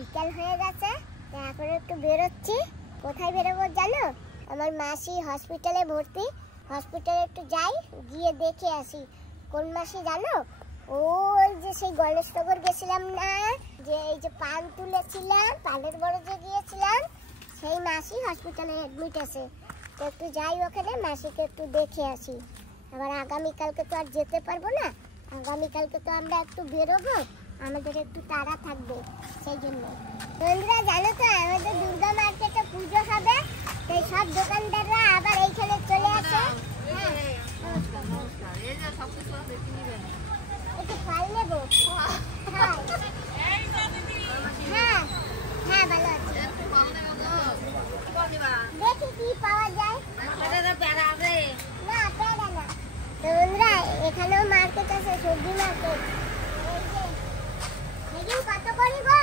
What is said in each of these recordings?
বিকাল হয়ে গেছে, এখন একটু বেরোচ্ছি। কোথায় বেরোবো জানো? আমার মাসি হসপিটালে ভর্তি, হসপিটালে একটু যাই, গিয়ে দেখে আসি। কোন মাসি জানো? ওই যে সেই গণেশনগর গেছিলাম না, যে এই যে পান তুলেছিলাম, পানের বরজে গিয়েছিলাম, সেই মাসি হসপিটালে অ্যাডমিট আছে। তো একটু যাই ওখানে, মাসিকে একটু দেখে আসি। আবার আগামীকালকে তো আর যেতে পারবো না, আগামীকালকে তো আমরা একটু বেরোবো, আমাদের একটু তাড়া থাকবে, সেই জন্য। বন্ধুরা জানো তো, আমাদের দুর্গা মার্কেটে পুজো হবে, তাই সব দোকানদাররা আবার এইখানে চলে আসে। একটু ফল নেবো। হ্যাঁ হ্যাঁ, ভালো আছে। দেখি কি পাওয়া যায়। না, পেয়ারা না। তো বন্ধুরা, এখানেও মার্কেট আছে, সবজি মার্কেট। এগিন কত করে গো?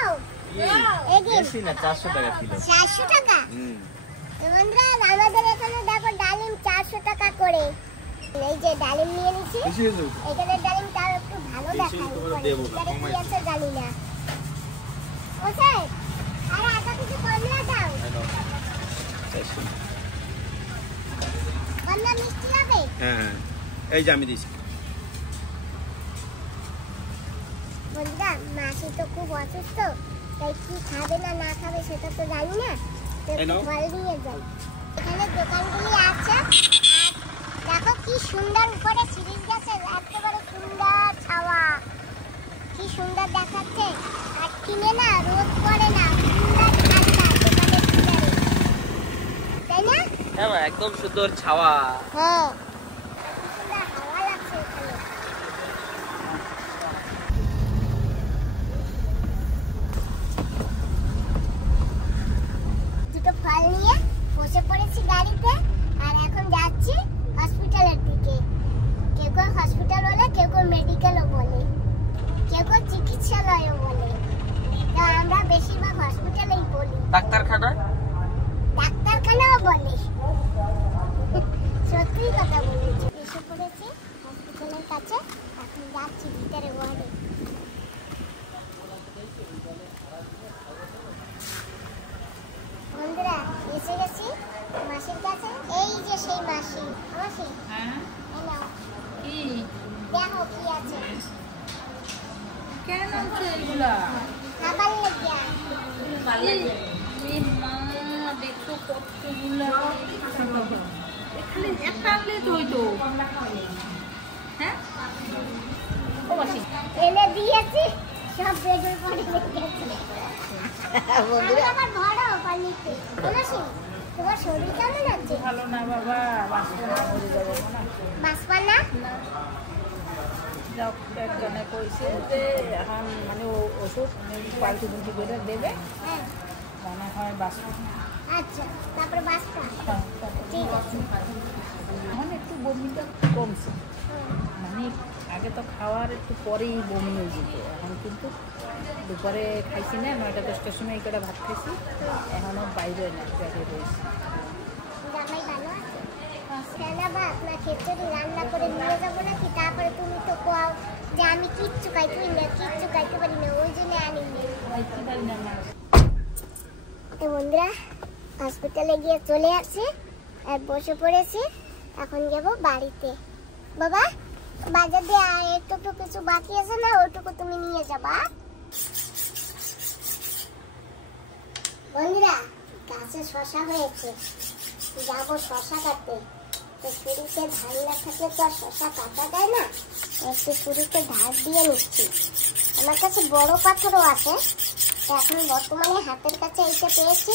এগিন 400 টাকা কিলো। 400 টাকা? তো বন্ধুরা, আমাদের এখানে দেখো ডালিম 400 টাকা করে। এই যে ডালিম নিয়ে নিচ্ছি, এখানে ডালিম তার একটু ভালো দেখায়, কি আছে জানি না। ওসে আরে আটা কিছু কমলা দাও। কমলা মিষ্টি হবে? হ্যাঁ, এই যে আমি দিছি। বন্ধুরা, মাসি তো খুব অসুস্থ, তাই কি খাবে না না খাবে সেটা তো জানি না, ফল নিয়ে যাই। এখানে দোকানগুলি আছে, দেখো কি সুন্দর উপরে সিরিজ গেছে, একেবারে সুন্দর ছাওয়া, কি সুন্দর দেখাচ্ছে। আর কিনে না রোদ পড়ে না, সুন্দর ঠান্ডা দোকানের ভিতরে, তাই না? হ্যাঁ, একদম সুন্দর ছাওয়া। হ্যাঁ, কি সুন্দর হাওয়া লাগছে এখানে। দুটো ফল নিয়ে বসে পড়েছি গাড়িতে, আর এখন যাচ্ছি হসপিটালের দিকে। কেউ কেউ হসপিটাল বলে, কেউ কেউ মেডিকেলও বলে, কেউ কেউ চিকিৎসালয়ও বলে। তা আমরা বেশিরভাগ হসপিটালেই বলি। ডাক্তারখানাও বলে। সত্যি কথা বলেছি। এসে পড়েছি হসপিটালের কাছে, এখন যাচ্ছি ভিতরে ওয়ার্ডে। বন্ধুরা, এসে গেছি মাসির কাছে। এই যে সেই মাসি। মাসি, দেখো কি আছে। কেন এগুলা খাবার লেগে দেখো কতগুলা, একটা আনলে তো হইতো। হ্যাঁ, ও মাসি এনে দিয়েছি, সব বেডের পরে আমার ভরা পানিতে। মাসি, তোমার শরীর কেমন আছে? ভালো না বাবা, বাঁচবো না, মরে যাবো না। বাঁচবা না? একজনে কইছে যে এখন মানে ওষুধ পাল্টি পুল্টি করে দেবে, মনে হয় বাঁচবো। আচ্ছা, তারপরে বাঁচবা? ঠিক আছে। এখন একটু বমিটা কমছে, মানে আগে তো খাওয়ার একটু পরেই বমি হয়ে যেত, এখন কিন্তু দুপুরে খাইছি না, 9টা-10টার সময় এই কটা ভাত খাইছি, এখনও বাইরে না, জায়গায় রয়েছি। জামাই ভালো আছে? কেন বা আপনার খিচুড়ি রান্না করে নিয়ে যাবো নাকি? তারপরে তুমি তো কও যে আমি কিচ্ছু খাইতে পারি না, কিচ্ছু খাইতে পারি না, ওই জন্য আনিনি। খাইতে পারি না না। তো বন্ধুরা, হসপিটালে গিয়ে চলে আসছি আর বসে পড়েছি, এখন যাবো বাড়িতে। বাবা, বাজার দিয়ে আর একটু কিছু বাকি আছে না, ওইটুকু তুমি নিয়ে যাবা। বন্ধুরা, গাছে শশা হয়েছে, যাবো শশা কাটতে। তো ছুরিতে ধার না থাকলে তো আর শশা কাটা যায় না, একটু ছুরিতে ধার দিয়ে নিচ্ছি। আমার কাছে বড় পাথরও আছে, এখন বর্তমানে হাতের কাছে এইটা পেয়েছি,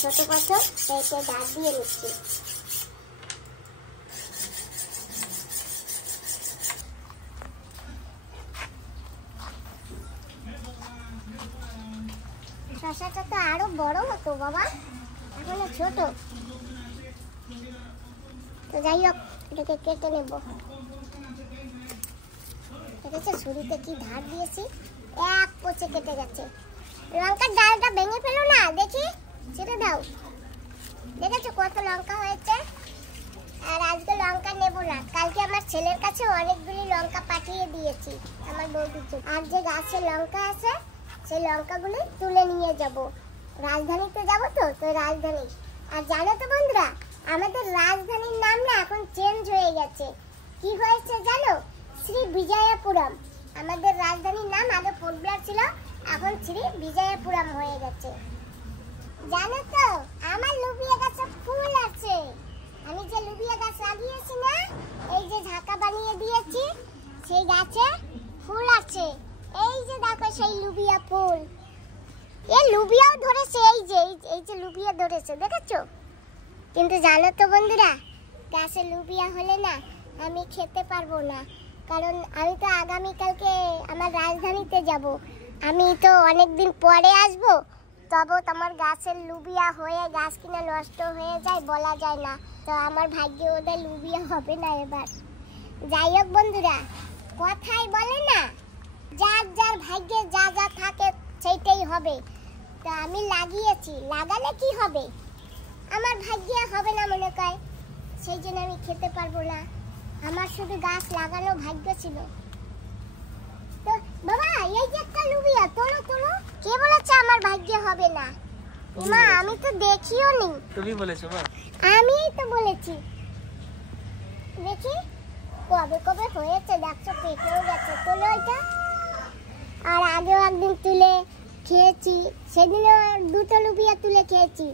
ছোট পাথর, এইটা ধার দিয়ে নিচ্ছি। শশাটা তো আরো বড় হতো বাবা, এখনো ছোট। তো যাই হোক, এটাকে কেটে নেব। দেখেছো ছুরিতে কি ধার দিয়েছি, এক পচে কেটে গেছে। লঙ্কার ডালটা ভেঙে ফেলো না, দেখি, ছেড়ে দাও। দেখেছো কত লঙ্কা হয়েছে। আর আজকে লঙ্কা নেব না, কালকে আমার ছেলের কাছে অনেকগুলি লঙ্কা পাঠিয়ে দিয়েছি আমার বৌদির জন্য। আর যে গাছে লঙ্কা আছে সেই লঙ্কাগুলো তুলে নিয়ে যাব। রাজধানীতে যাব তো, তো রাজধানী। আর জানো তো বন্ধুরা, আমাদের রাজধানীর নাম না এখন চেঞ্জ হয়ে গেছে। কি হয়েছে জানো? শ্রী বিজয়পুরম। আমাদের রাজধানীর নাম আগে পোর্ট ব্লেয়ার ছিল, এখন শ্রী বিজয়পুরম হয়ে গেছে। জানো তো আমার লুবিয়া গাছে ফুল আছে। আমি যে লুবিয়া গাছ লাগিয়েছি না, এই যে ঝাঁকা বানিয়ে দিয়েছি, সেই গাছে ফুল আছে। এই যে দেখো সেই লুবিয়া ফুল। এই লুবিয়াও ধরেছে, এই যে লুবিয়া ধরেছে, দেখেছো? কিন্তু জানো তো বন্ধুরা, গাছে লুবিয়া হলে না আমি খেতে পারবো না, কারণ আমি তো আগামীকালকে আমার রাজধানীতে যাব। আমি তো অনেকদিন পরে আসবো, তবে তোমার গাছের লুবিয়া হয়ে গাছ কিনা নষ্ট হয়ে যায় বলা যায় না। তো আমার ভাগ্যে ওদের লুবিয়া হবে না এবার। যাই হোক বন্ধুরা, কথাই বলে না, যার যার ভাগ্যে যা যা থাকে সেইটাই হবে। তো আমি লাগিয়েছি, লাগালে কি হবে? আমার ভাগ্যে হবে না মনে হয়, সেই জন্য আমি খেতে পারবো না। আমার শুধু গাছ লাগানো ভাগ্য ছিল। তো বাবা, এই যে একটা লুবিয়া, তোলো তোলো। কে বলেছে আমার ভাগ্যে হবে না? মা, আমি তো দেখিও নি। তুমি বলেছো মা? আমিই তো বলেছি। দেখি কবে কবে হয়েছে, দেখছো পেকেও গেছে। তোলো এটা। আর আগেও একদিন তুলে খেয়েছি, সেদিনও দুটো লুবিয়া তুলে খেয়েছি।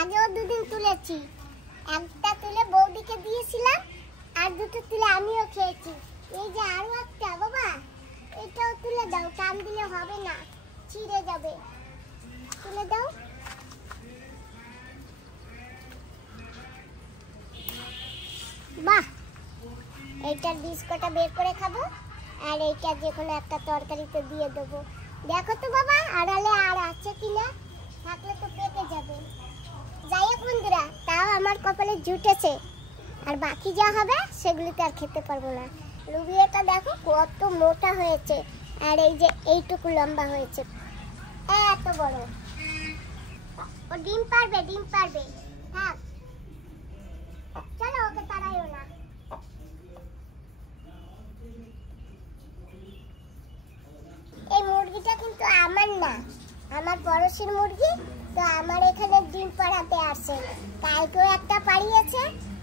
আগেও দুদিন তুলেছি, একটা তুলে বৌদিকে দিয়েছিলাম, আর দুটো তুলে আমিও খেয়েছি। এই যে আরো একটা, বাবা এটাও তুলে দাও, টান দিলে হবে না, ছিঁড়ে যাবে। তুলে দাও। বাহ, এইটার বীজ কটা বের করে খাবো, আর এইটা যে কোনো একটা তরকারিতে দিয়ে দেবো। দেখো তো বাবা, আড়ালে আর আছে কিনা, থাকলে তো পেকে যাবে। যাই হোক বন্ধুরা, তাও আমার কপালে জুটেছে, আর বাকি যা হবে সেগুলিতে আর খেতে পারবো না। লুবিয়াটা দেখো কত মোটা হয়েছে, আর এই যে এইটুকু লম্বা হয়েছে, এত বড়। ও ডিম পারবে, ডিম পারবে। থাক, চলো ওকে তাড়াইও না। এই মুরগিটা কিন্তু আমার না, আমার পড়োশির মুরগি। তো আমার এখানে ডিম পাড়াতে আসে, কালকেও একটা পাড়িয়েছে,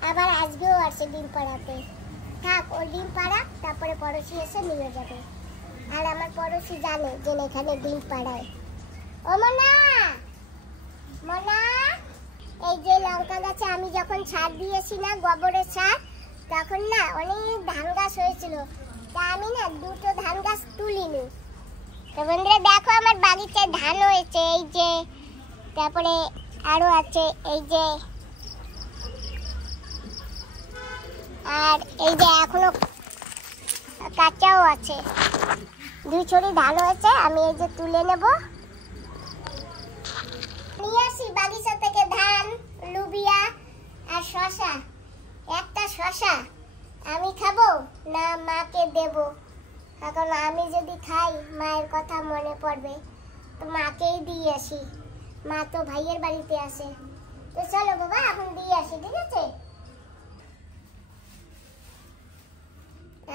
আবার আজকেও আসে ডিম পাড়াতে। থাক, ও ডিম পাড়া, তারপরে পড়োশি এসে নিয়ে যাবে। আর আমার পড়োশি জানে যে এখানে ডিম পাড়ায়। ও মনা, মনা, এই যে লঙ্কা গাছে আমি যখন সার দিয়েছি না, গোবরের সার, তখন না অনেক ধান গাছ হয়েছিল। তা আমি না দুটো ধান গাছ তুলিনি। তো বন্ধুরা দেখো, আমার বাগিচায় ধান হয়েছে, এই যে, তারপরে আরো আছে এই যে, আর এই যে এখনো কাঁচাও আছে। দুই ছড়ি ধান হয়েছে, আমি এই যে তুলে নেব। নিয়ে আসি বাগিচা থেকে ধান, লুবিয়া আর শসা। একটা শসা আমি খাবো না মাকে দেব? এখন আমি যদি খাই মায়ের কথা মনে পড়বে, তো মাকেই দিয়ে আসি। মা তো ভাইয়ের বাড়িতে আসে। তো চলো বাবা, এখন দিয়ে আসি, ঠিক আছে?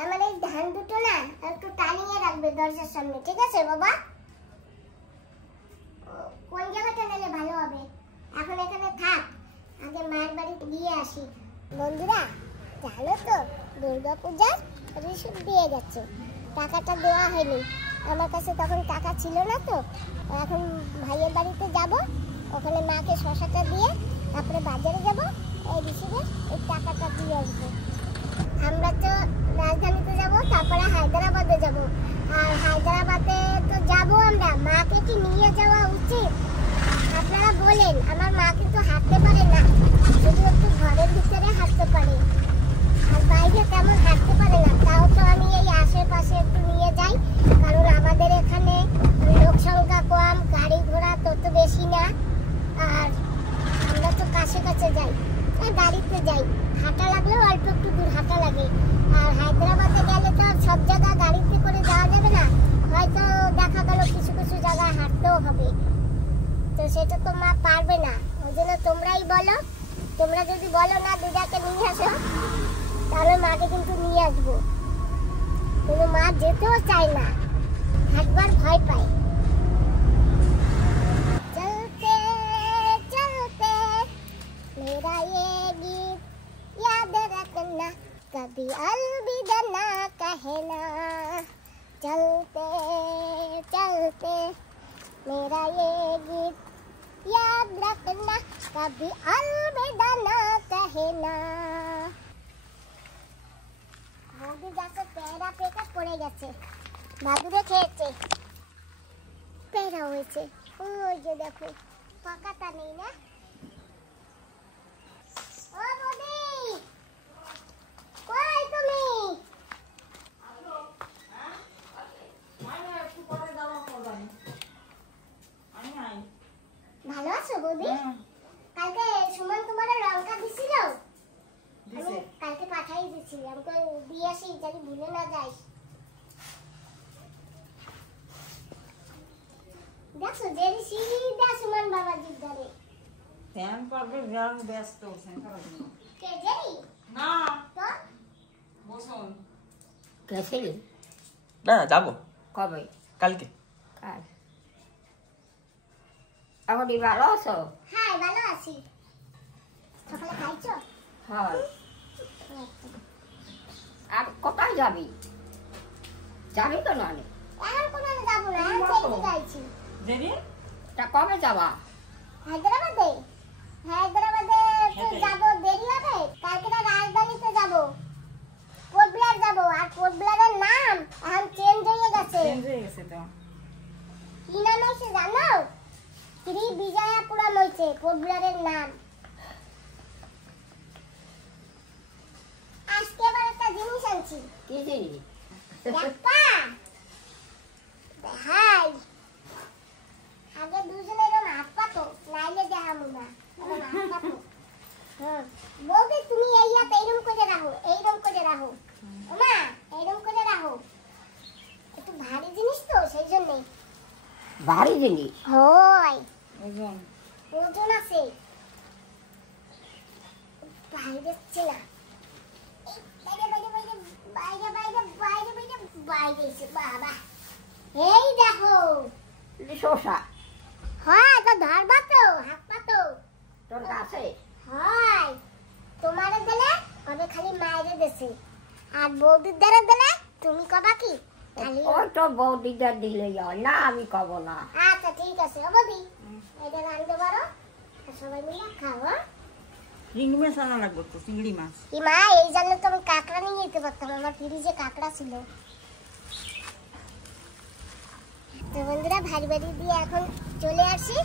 আমার এই ধান দুটো না একটু টানিয়ে রাখবে দরজার সামনে, ঠিক আছে বাবা? কোন জায়গাটা নিলে ভালো হবে? এখন এখানে থাক, আগে মায়ের বাড়িতে গিয়ে আসি। বন্ধুরা জানো তো, দুর্গাপূজার রিসিভ দিয়ে গেছে, টাকাটা দেওয়া হয়নি। আমার কাছে তখন টাকা ছিল না, তো এখন ভাইয়ের বাড়িতে যাব, ওখানে মাকে শসাটা দিয়ে তারপরে বাজারে যাব, এই রিসিভে এই টাকাটা দিয়ে আসবো। আমরা তো রাজধানীতে যাব, তারপরে হায়দ্রাবাদে যাব। আর হায়দ্রাবাদে তো যাব আমরা, মাকে কি নিয়ে যাওয়া উচিত? আপনারা বলেন। আমার মা কিন্তু হাঁটতে পারে না, শুধু একটু ঘরের ভিতরে হাঁটতে পারে, আর বাইরে তেমন হাঁটতে পারে না। তাও তো আমি এই আশেপাশে একটু নিয়ে যাই, কারণ আমাদের এখানে লোক সংখ্যা কম, গাড়ি ঘোড়া তত বেশি না, আর আমরা তো কাছে কাছে যাই, গাড়িতে যাই। হাঁটা লাগলেও অল্প একটু দূর হাঁটা লাগে। আর হায়দ্রাবাদে গেলে তো সব জায়গা গাড়িতে করে যাওয়া যাবে না, হয়তো দেখা গেল কিছু কিছু জায়গায় হাঁটতেও হবে। তো সেটা তো মা পারবে না, ওই জন্য তোমরাই বলো। তোমরা যদি বলো না দিদাকে নিয়ে আসো, তাহলে মাকে কিন্তু নিয়ে আসবো। কিন্তু মা যেতেও চায় না, একবার ভয় পায়। চলতে চলতে मेरा ये गीत याद रखना, कभी अलविदा ना कहना। चलते चलते मेरा ये गीत याद रखना, कभी अलविदा ना कहना। বৌদি গাছে পেয়ারা পেকে পড়ে গেছে, দাদুরে খেয়েছে, পেয়ারা হয়েছে। ওই যে দেখো পাকাটা নেই না। ও বৌদি, কই তুমি? ভালো আছো বৌদি? কালকে সুমন তোমার লঙ্কা দিছিল, আমি কালকে পাঠাই দিছি, আমাকে দিয়ে আসি যাতে ভুলে না যাই। দেখো জেরি সিধা সুমন বাবাজির ঘরে। ফ্যান পাবে যান ব্যস্ত সেন্টার কে জেরি? না তো বসুন গেছিলি? না যাবো কবে? কালকে। কাল। এখন ভালো আছো? হ্যাঁ ভালো আছি। সকালে খাইছো? হয়। আর কোথায় যাবি? যাবি তো না? এখন কোথাও যাবো না, এখন চলতে যাইছি। জেরি তা কবে যাবা? হায়দ্রাবাদে? হায়দ্রাবাদে তো যাবো, দেরি হবে। কালকে রাজধানীতে যাবো, পোর্ট ব্লেয়ার যাবো। আর পোর্ট ব্লেয়ারের নাম এখন চেঞ্জ হয়ে গেছে। চেঞ্জ হয়ে গেছে তো। কি নাম হয়েছে জানো? শ্রী বিজয়াপুরম হয়েছে পোর্ট ব্লেয়ারের নাম। আজকে আবার একটা জিনিস আনছি। কি জিনিস? দেখবা? দেখাই। আগে দুজনে এরকম হাত পাতো, নাইলে দেখাবো না। এরকম হাত পাতো। বৌদি তুমি এই হাত এইরকম করে রাখো, এইরকম করে রাখো। ওমা এইরকম করে রাখো। একটু ভারী জিনিস তো সেই জন্যে। ভারী জিনিস? হয়, ওজন ওজন আছে। বাইরে যাচ্ছে না। এই বাইরে বাইরে বাইরে বাইরে বাইরে বাইরে বাইরে বাইরে এসে বাবা। এই দেখো। শসা হয় তো ধরবা তো, হাত পাতো। তোর কাছে? হয়, তোমারে দিলে কবে খালি মায়েরে দেছে, আর বৌদির দ্বারা দিলে তুমি কবা কি খালি। ওই তো বৌদিদার দিলে হয় না, আমি কব না। আচ্ছা ঠিক আছে বৌদি, এটা রাঁধতে পারো, আর সবাই মিলে খাও। হ্যাঁ চিংড়ি মাছ আনা লাগবে তো, চিংড়ি মাছ। কি মা, এই জন্য তো আমি কাঁকড়া নিয়ে যেতে পারতাম, আমার ফ্রিজে কাঁকড়া ছিল। তো বন্ধুরা ভারী বাড়ি দিয়ে এখন চলে আসি।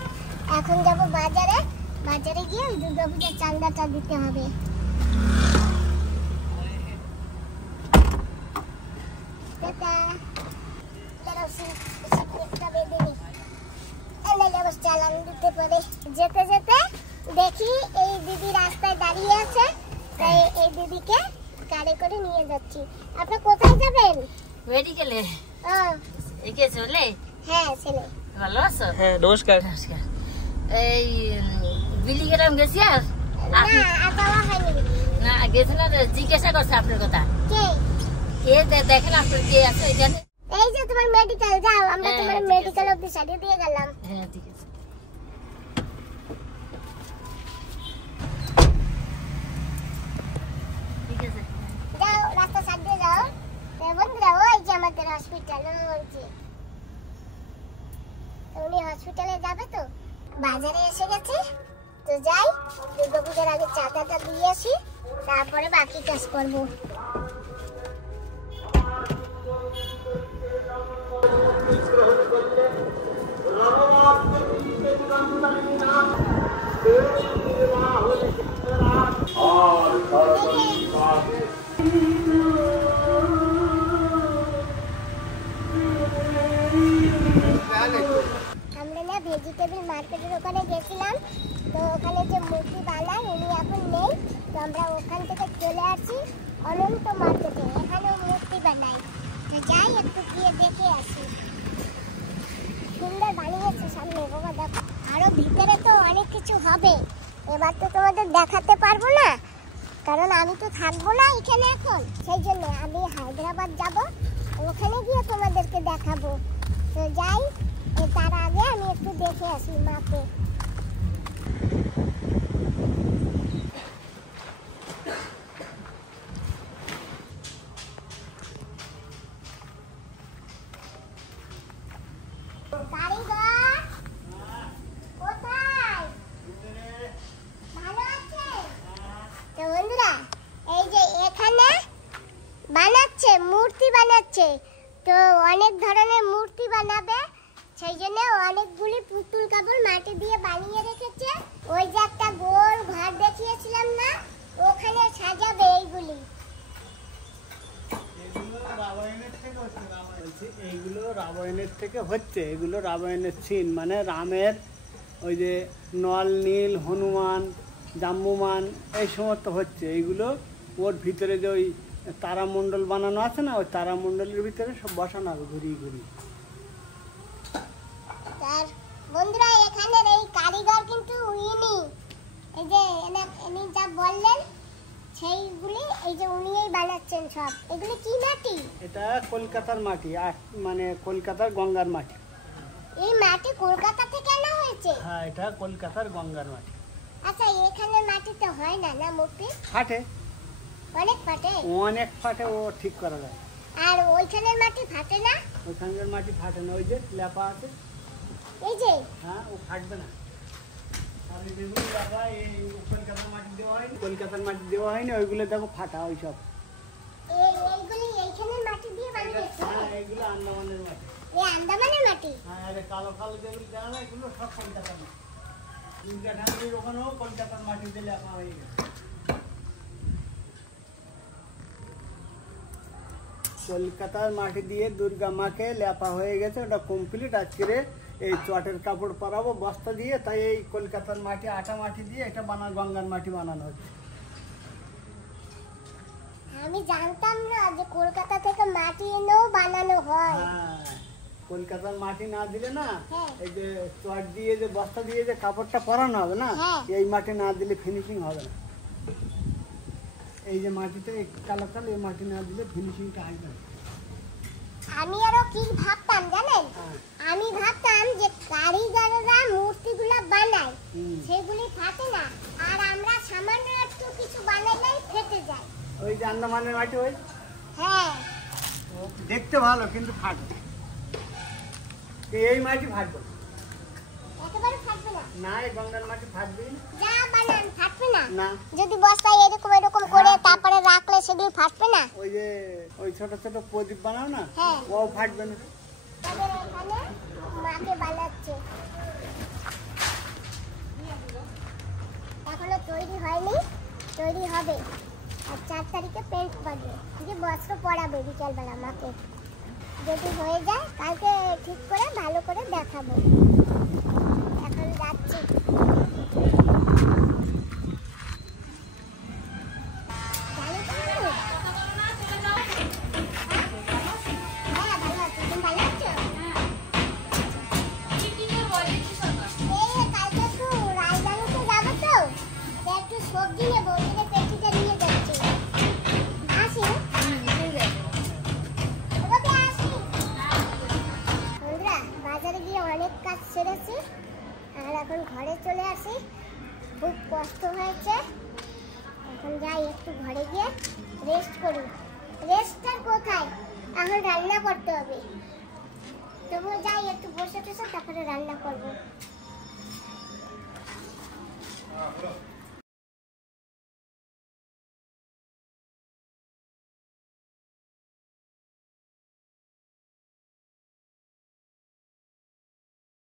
এখন যাব বাজারে, বাজারে গিয়ে ওই দুর্গাপূজার চাঁদাটা দিতে হবে। টাটা। দাঁড়াও, সিগারেটটা বেঁধে নিই। নাইলে আবার চালান দিতে পারে। যেতে যেতে দেখি এই দিদি রাস্তায় দাঁড়িয়ে আছে, তাই এই দিদিকে গাড়ি করে নিয়ে যাচ্ছি। আপনি কোথায় যাবেন? মেডিকেলে। ও একে চলে? হ্যাঁ ছেলে। ভালো আছো? হ্যাঁ নমস্কার। নমস্কার। এই বিলিগ্রাম গেছি আর না আর যাওয়া হয়নি। না গেছি না, জিজ্ঞাসা করছে আপনার কথা। কে? কে দেখেন আপনার কে আছে এখানে? এই যে তোমার মেডিকেল, যাও আমরা হ্যাঁ, তোমার ঠিক আছে। মেডিকেল অবধি সারিয়ে দিয়ে গেলাম। হ্যাঁ ঠিক আছে। ঠিক আছে। যাও রাস্তা সাইড দিয়ে যাও। তো বন্ধুরা ওই যে আমাদের হসপিটাল, ওই যে। তো উনি হসপিটালে যাবে তো, বাজারে এসে গেছে। তো যাই, দুর্গাপূজার আগে চাঁদাটা দিয়ে আসি, তারপরে বাকি কাজ করবো। আমরা না ভেজিটেবল মার্কেটের ওখানে গেছিলাম, তো ওখানে যে মূর্তি বানায় উনি এখন নেই, তো আমরা ওখান থেকে চলে আসি অনন্ত মার্কেটে, এখানেও মূর্তি বানাই। তো যাই একটু গিয়ে দেখে আসি। সুন্দর বানিয়েছে সামনে, বাবা দেখো। আরো ভিতরে তো অনেক কিছু হবে, এবার তো তোমাদের দেখাতে পারবো না, কারণ আমি তো থাকবো না এখানে এখন। সেই জন্য আমি হায়দ্রাবাদ যাব, ওখানে গিয়ে তোমাদেরকে দেখাবো। তো যাই, তার আগে আমি একটু দেখে আসি মাকে। কারিগর কোথায়? ভালো আছে? তো বন্ধুরা, এই যে এখানে বানাচ্ছে, মূর্তি বানাচ্ছে। তো অনেক ধরনের মূর্তি বানাবে, সেই জন্য অনেকগুলি পুতুল কাপড় মাটি দিয়ে বানিয়ে রেখেছে। ওই যে একটা গোল ঘর দেখিয়েছিলাম না, ওখানে সাজাবে এইগুলি। এইগুলো রামায়ণের থেকে হচ্ছে, এগুলো রামায়ণের সিন, মানে রামের ওই যে নল নীল হনুমান জাম্বুমান এই সমস্ত হচ্ছে। এইগুলো ওর ভিতরে যে ওই তারামণ্ডল বানানো আছে না, ওই তারামণ্ডলের ভিতরে সব বসানো হবে ঘুরিয়ে ঘুরিয়ে। আর বন্ধুরা, এখানের এই কারিগর কিন্তু ইনি, এই যে ইনি যা বললেন সেইগুলি এই যে উনিই বানাচ্ছেন সব। এগুলি কি মাটি? এটা কলকাতার মাটি, মানে কলকাতার গঙ্গার মাটি। এই মাটি কলকাতা থেকে আনা হয়েছে? হ্যাঁ, এটা কলকাতার গঙ্গার মাটি। আচ্ছা, এখানের মাটি তো হয় না না মূর্তি? ফাটে, অনেক ফাটে? অনেক ফাটে, ও ঠিক করা যায়। আর ওইখানের মাটি ফাটে না? ওইখানকার মাটি ফাটে না, ওই যে লেপা আছে। এই যে হ্যাঁ, ও ফাটবে না। আপনি দেখুন লেপা, এই কলকাতার মাটি দেওয়া হয়নি, কলকাতার মাটি দেওয়া হয়নি, ওইগুলো দেখো ফাটা ওইসব। এইগুলি এইখানের মাটি দিয়ে বানিয়েছে? হ্যাঁ, এইগুলো আন্দামানের মাটি। এই আন্দামানের মাটি? হ্যাঁ, আরে কালো কালো যেগুলো দেওয়া হয় এগুলো সব কলকাতার মাটি। দুর্গা ঠাকুরের ওখানেও কলকাতার মাটিতে লেপা হয়ে গেছে। কলকাতার মাটি দিয়ে দুর্গা মাকে লেপা হয়ে গেছে, ওটা কমপ্লিট। আজকে এই চটের কাপড় পরাবো বস্তা দিয়ে, তাই এই কলকাতার মাটি আটা মাটি দিয়ে এটা গঙ্গার মাটি বানানো হচ্ছে। আমি জানতাম না যে কলকাতা থেকে মাটি এনেও বানানো হয়। হ্যাঁ, কলকাতার মাটি না দিলে না, হ্যাঁ। এই যে চট দিয়ে যে বস্তা দিয়ে যে কাপড়টা পরানো হবে না, হ্যাঁ। এই মাটি না দিলে ফিনিশিং হবে না। এই যে মাটিতে কালো কালো, এই মাটি না দিলে ফিনিশিংটা আসবে না। আমি আরো কি ভাবতাম জানেন? হ্যাঁ। আমি ভাবতাম যে কারিগররা মূর্তিগুলো বানায়, হুম। সেগুলি ফাটে না, আর আমরা সামান্য একটু কিছু বানাইলেই ফেটে যায়। ওই যে আন্দামানের মাটি, ওই হ্যাঁ, দেখতে ভালো কিন্তু ফাটবে। এই মাটি ফাটবে একেবারে ফাটবে না। না, এই গঙ্গার মাটি ফাটবে যা বানান ফাটবে না। না। যদি বস্তায় এরকম এরকম করে তারপরে রাখলে সেগুলি ফাটবে না। ওই যে ওই ছোট ছোট প্রদীপ বানাও না, হ্যাঁ। ও ফাটবে না। তাদের এখানে মাকে বানাচ্ছে, এখনো তৈরি হয়নি, তৈরি হবে। আর 4 তারিখে পেন্ট করবে, যে বস্ত্র পরাবে বিকেলবেলা মাকে। যদি হয়ে যায় কালকে ঠিক করে ভালো করে দেখাবো। এখন যাচ্ছি। চালু করো? হ্যাঁ, ভালো আছি। তুমি ভালো আছো? এই কালকে একটু রাজধানীতে যাবো তো, তাই একটু সবজি নেবো, ওখানে পেটিটা নিয়ে যাচ্ছি। আসি? ওকে, আসি। বন্ধুরা, বাজারে গিয়ে অনেক কাজ সেরেছি, আর এখন ঘরে চলে আসি। খুব কষ্ট হয়েছে, এখন যাই একটু ঘরে গিয়ে রেস্ট করি। রেস্টটার কোথায়, এখন রান্না করতে হবে। তবুও যাই একটু বসে টসে, তারপরে রান্না করবো।